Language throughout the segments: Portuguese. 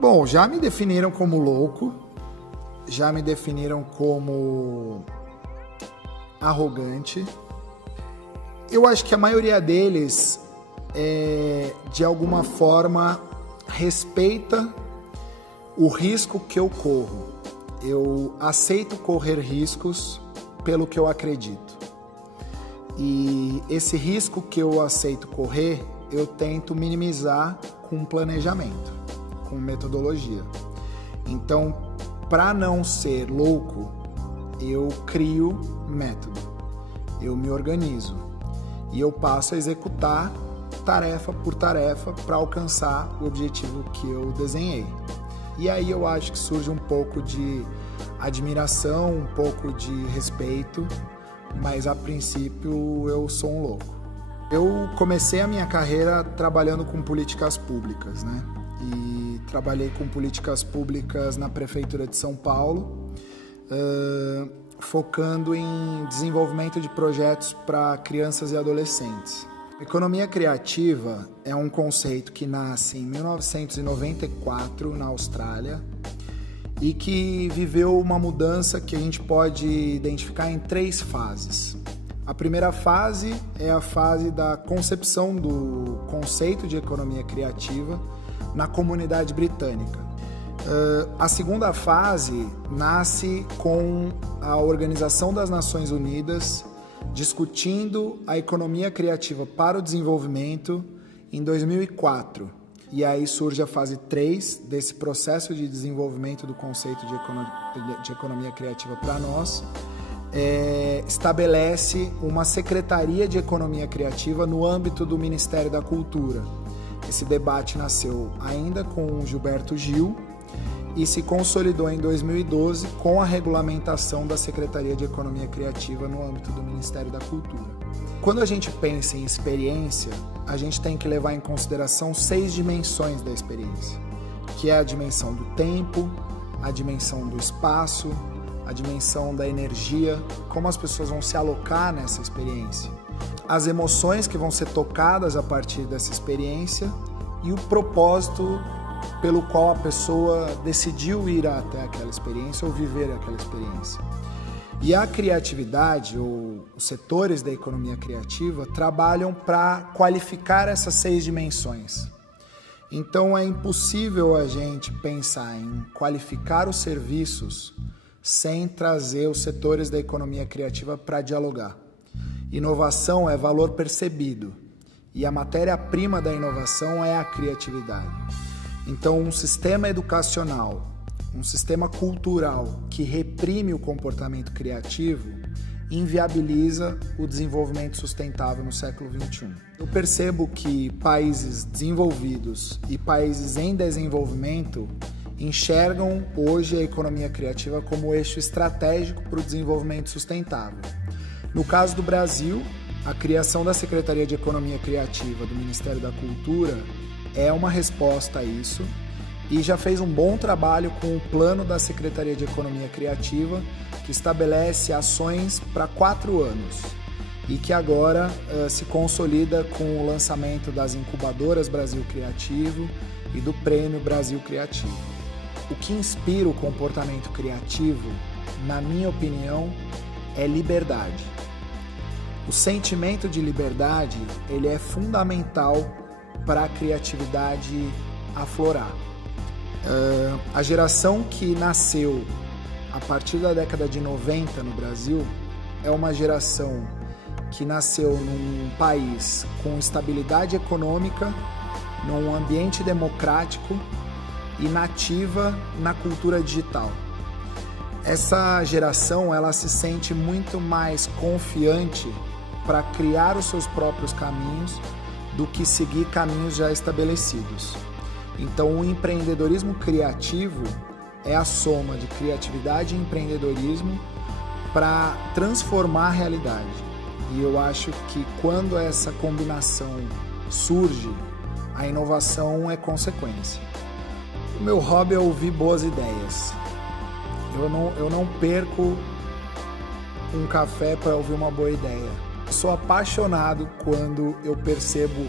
Bom, já me definiram como louco, já me definiram como arrogante. Eu acho que a maioria deles, de alguma forma, respeita o risco que eu corro. Eu aceito correr riscos pelo que eu acredito. E esse risco que eu aceito correr, eu tento minimizar com planejamento, com metodologia. Então, para não ser louco, eu crio método, eu me organizo e eu passo a executar tarefa por tarefa para alcançar o objetivo que eu desenhei. E aí eu acho que surge um pouco de admiração, um pouco de respeito, mas a princípio eu sou um louco. Eu comecei a minha carreira trabalhando com políticas públicas, né? E trabalhei com políticas públicas na Prefeitura de São Paulo, focando em desenvolvimento de projetos para crianças e adolescentes. Economia criativa é um conceito que nasce em 1994 na Austrália e que viveu uma mudança que a gente pode identificar em 3 fases. A primeira fase é a fase da concepção do conceito de economia criativa na comunidade britânica. A segunda fase nasce com a Organização das Nações Unidas discutindo a economia criativa para o desenvolvimento em 2004. E aí surge a fase 3 desse processo de desenvolvimento do conceito de economia criativa para nós. Estabelece uma Secretaria de Economia Criativa no âmbito do Ministério da Cultura. Esse debate nasceu ainda com o Gilberto Gil e se consolidou em 2012 com a regulamentação da Secretaria de Economia Criativa no âmbito do Ministério da Cultura. Quando a gente pensa em experiência, a gente tem que levar em consideração 6 dimensões da experiência, que é a dimensão do tempo, a dimensão do espaço, a dimensão da energia, como as pessoas vão se alocar nessa experiência, as emoções que vão ser tocadas a partir dessa experiência e o propósito pelo qual a pessoa decidiu ir até aquela experiência ou viver aquela experiência. E a criatividade, ou os setores da economia criativa, trabalham para qualificar essas 6 dimensões. Então é impossível a gente pensar em qualificar os serviços sem trazer os setores da economia criativa para dialogar. Inovação é valor percebido e a matéria-prima da inovação é a criatividade. Então, um sistema educacional, um sistema cultural que reprime o comportamento criativo inviabiliza o desenvolvimento sustentável no século XXI. Eu percebo que países desenvolvidos e países em desenvolvimento enxergam hoje a economia criativa como eixo estratégico para o desenvolvimento sustentável. No caso do Brasil, a criação da Secretaria de Economia Criativa do Ministério da Cultura é uma resposta a isso e já fez um bom trabalho com o plano da Secretaria de Economia Criativa, que estabelece ações para 4 anos e que agora se consolida com o lançamento das incubadoras Brasil Criativo e do Prêmio Brasil Criativo. O que inspira o comportamento criativo, na minha opinião, é liberdade. O sentimento de liberdade, ele é fundamental para a criatividade aflorar. A geração que nasceu a partir da década de 90 no Brasil é uma geração que nasceu num país com estabilidade econômica, num ambiente democrático e nativa na cultura digital. Essa geração, ela se sente muito mais confiante para criar os seus próprios caminhos do que seguir caminhos já estabelecidos. Então, o empreendedorismo criativo é a soma de criatividade e empreendedorismo para transformar a realidade. E eu acho que quando essa combinação surge, a inovação é consequência. O meu hobby é ouvir boas ideias. Eu não perco um café para ouvir uma boa ideia. Sou apaixonado quando eu percebo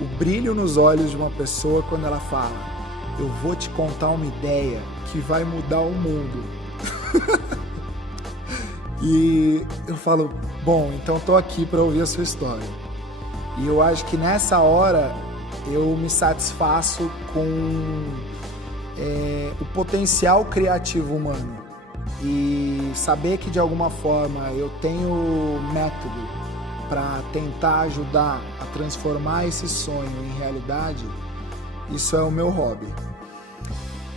o brilho nos olhos de uma pessoa quando ela fala: eu vou te contar uma ideia que vai mudar o mundo. E eu falo, bom, então tô aqui para ouvir a sua história. E eu acho que nessa hora eu me satisfaço com o potencial criativo humano e saber que de alguma forma eu tenho método para tentar ajudar a transformar esse sonho em realidade. Isso é o meu hobby.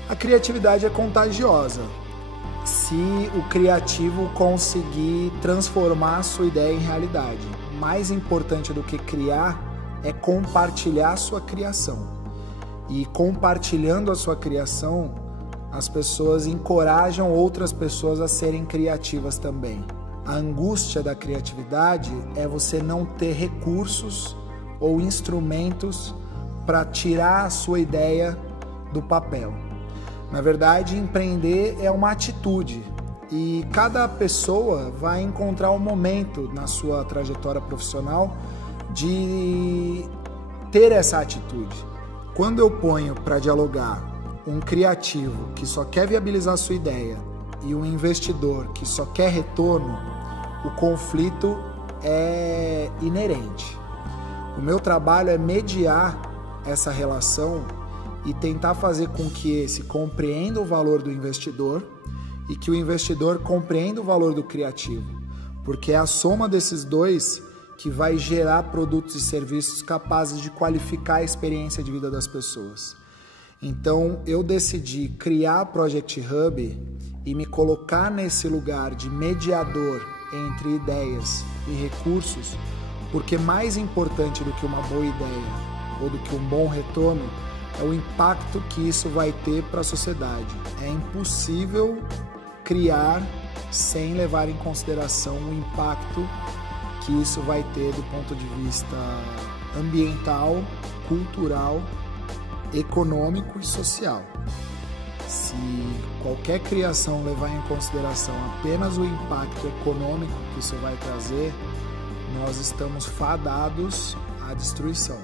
A criatividade é contagiosa. Se o criativo conseguir transformar a sua ideia em realidade. Mais importante do que criar é compartilhar a sua criação. E compartilhando a sua criação, as pessoas encorajam outras pessoas a serem criativas também. A angústia da criatividade é você não ter recursos ou instrumentos para tirar a sua ideia do papel. Na verdade, empreender é uma atitude e cada pessoa vai encontrar um momento na sua trajetória profissional de ter essa atitude. Quando eu ponho para dialogar um criativo que só quer viabilizar a sua ideia e um investidor que só quer retorno, o conflito é inerente. O meu trabalho é mediar essa relação e tentar fazer com que esse compreenda o valor do investidor e que o investidor compreenda o valor do criativo, porque é a soma desses dois que vai gerar produtos e serviços capazes de qualificar a experiência de vida das pessoas. Então eu decidi criar a Project Hub e me colocar nesse lugar de mediador entre ideias e recursos, porque mais importante do que uma boa ideia ou do que um bom retorno é o impacto que isso vai ter para a sociedade. É impossível criar sem levar em consideração o impacto que isso vai ter do ponto de vista ambiental, cultural, econômico e social. Se qualquer criação levar em consideração apenas o impacto econômico que isso vai trazer, nós estamos fadados à destruição.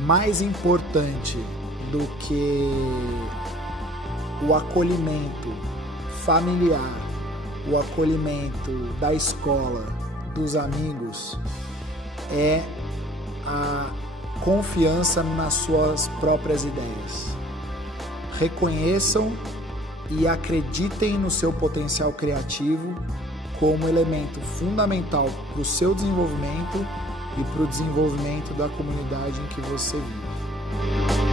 Mais importante do que o acolhimento familiar, o acolhimento da escola, dos amigos, é a confiança nas suas próprias ideias. Reconheçam e acreditem no seu potencial criativo como elemento fundamental para o seu desenvolvimento e para o desenvolvimento da comunidade em que você vive.